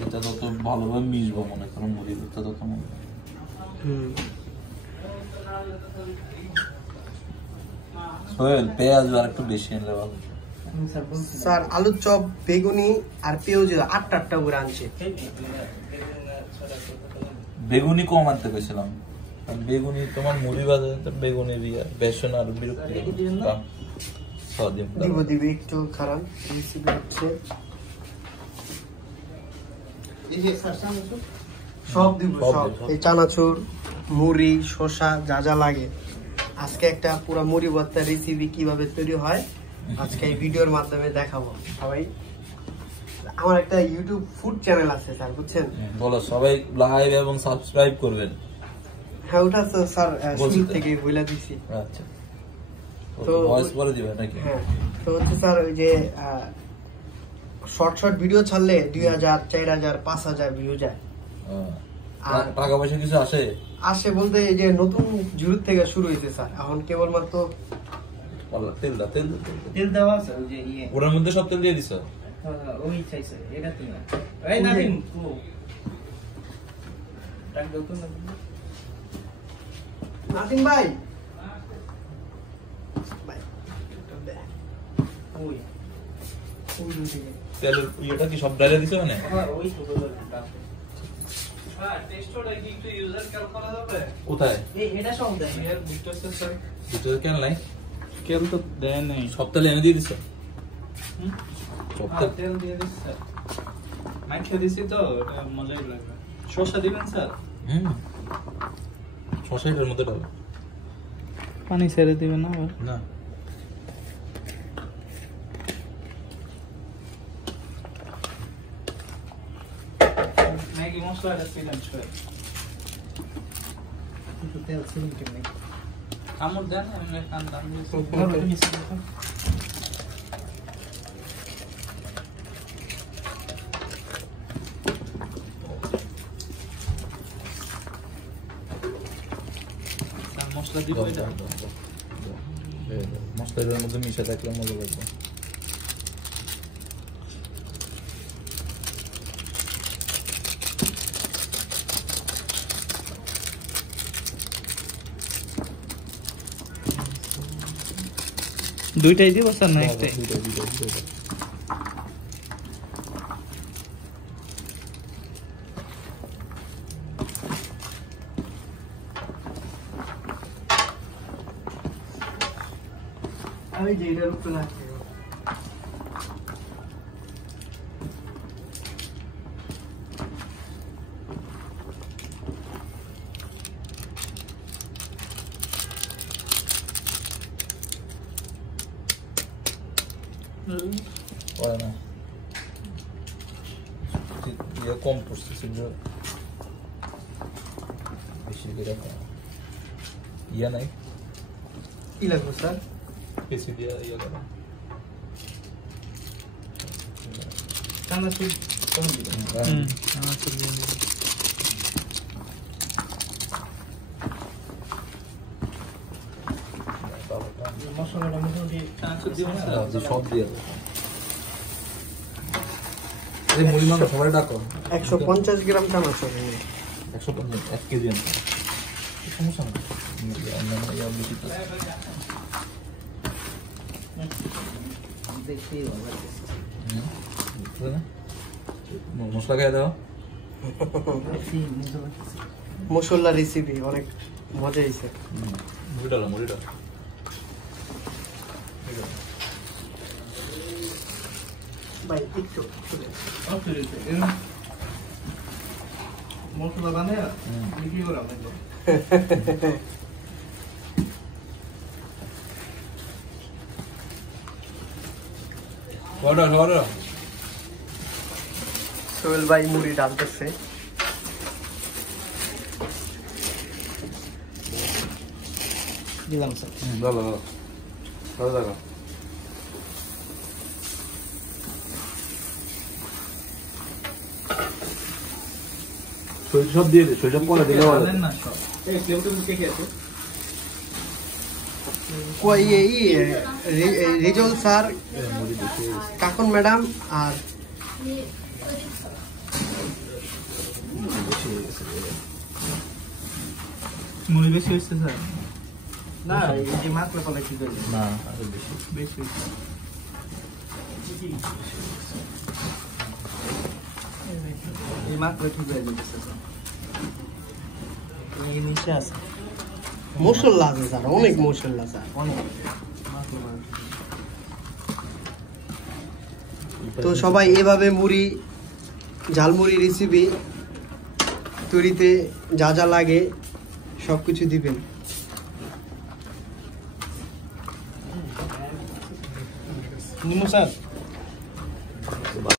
এটা যত ভালোভাবে মিশবো মনে করো মুড়ির ভিতরে তত মনে সোহেল পেঁয়াজ আর একটু বেশি এনে ভালো স্যার আলুর চপ বেগুনি আর পেঁয়াজ 8টা করে আনছে বেগুনি কম আনতে পেয়েছিলাম বেগুনি তোমার মুড়ি বাজারে বেগুনি দিয়া বেসন আর বিরক্তি দিব একটু খারাপ রেসিপি হচ্ছে সব দিব সব এই চানাচুর মুড়ি শসা যা যা লাগে আজকে একটা পুরো মুড়ি ভর্তা রেসিপি কিভাবে তৈরি হয় আজকে এই ভিডিওর মাধ্যমে দেখাবো সবাই আমার একটা ইউটিউব ফুড চ্যানেল আছে স্যার বুঝছেন বলো সবাই লাইক এবং সাবস্ক্রাইব করবেন হ্যাঁ ওটা তো স্যার শুরু থেকে বলে দিছি আচ্ছা তো ভয়েস করে দিবেন নাকি হ্যাঁ তো হচ্ছে স্যার ওই যে শর্ট ভিডিও ছাড়লে 2000 4000 5000 ভিউ যায় আর টাকা পয়সা কিছু আসে বলতে এই যে নতুন জুরুত থেকে শুরু হয়েছে স্যার এখন কেবলমাত্র তেল দেওয়া আছে ওই যে ওর মধ্যে সব তেল দিয়ে দিছো ওই চাইছে এটা কি না এই নাদিম কো টাক দাও তো নাদিম ভাই ওই তেলের ইয়েটা কি সব ডালে দিছো মানে ওই তো টেস্টটা কি একটু ইউজার ক্যাল করা যাবে কোথায় এটা সব দেয় এর বুঝতেছে স্যার দুটো কেন নাই কেল তো দেয় নাই সব তেল এনে দিয়ে দিছো সব তেল দিয়ে দিছি স্যার মাইকে দিছি তো এটা মজাই লাগবে শসা দিবেন স্যার শসা এর মধ্যে ডালো পানি ছেড়ে দিবেন না না ম্যাগি মশলাটা দিলেন ছয় একটু তেল ছিল কেমনে কামড় দেন এমনি কান দাম মশলা দিব এটা মশলার মধ্যে মিশে থাকলে মজা লাগবে দুইটাই দিব স্যার না একটাই আমি যে এটার উপরে লাগছে পড়ে না ইয়ে কম পড়ছে সেগুলো বেশি করে ইয়া নাই কি লাগবে স্যার বেশি দিয়ে ইয়ে করা চানাচুর কম দিবেন চানাচুর দিয়ে দিবেন মশলাটা মোটামুটি চানাচুর দিবেন সব দিয়ে এই মুড়ি মাংস সবাই ডাকো 150 গ্রাম চানাচুর 150 1 কেজি আনতে সমস্যা না মশলা খেয়ে দাও মশলা রেসিপি অনেক মজা হয়েছে মুড়ি ডালো ভাই একটু মশলা বানায় বিক্রি করে আপনাকে সোহেল ভাই মুড়ি ডালতেছে দিলাম স্যার ভালো সব দিয়ে দে সব পরে দিলে ভালো না সব এই কেউ তো মুখে খেয়েছে কই এই রিজল স্যার কাকন ম্যাডাম আর বেশি হয়ে গেছে রে। মুড়ি বেশি হয়েছে স্যার? না এই যে মাত্র পালা ঠিক হয়ে যায়। না আরো বেশি। বেশি হয়েছে। এই মাত্র ঠিক হয়ে যেতেছে স্যার। এই নিচে আছে। মশলা আছে স্যার, অনেক মশলা স্যার, অনেক। তো সবাই এভাবে মুড়ি ঝালমুড়ি রেসিপি তৈরিতে যা যা লাগে সবকিছু দিবেন। নিমু স্যার?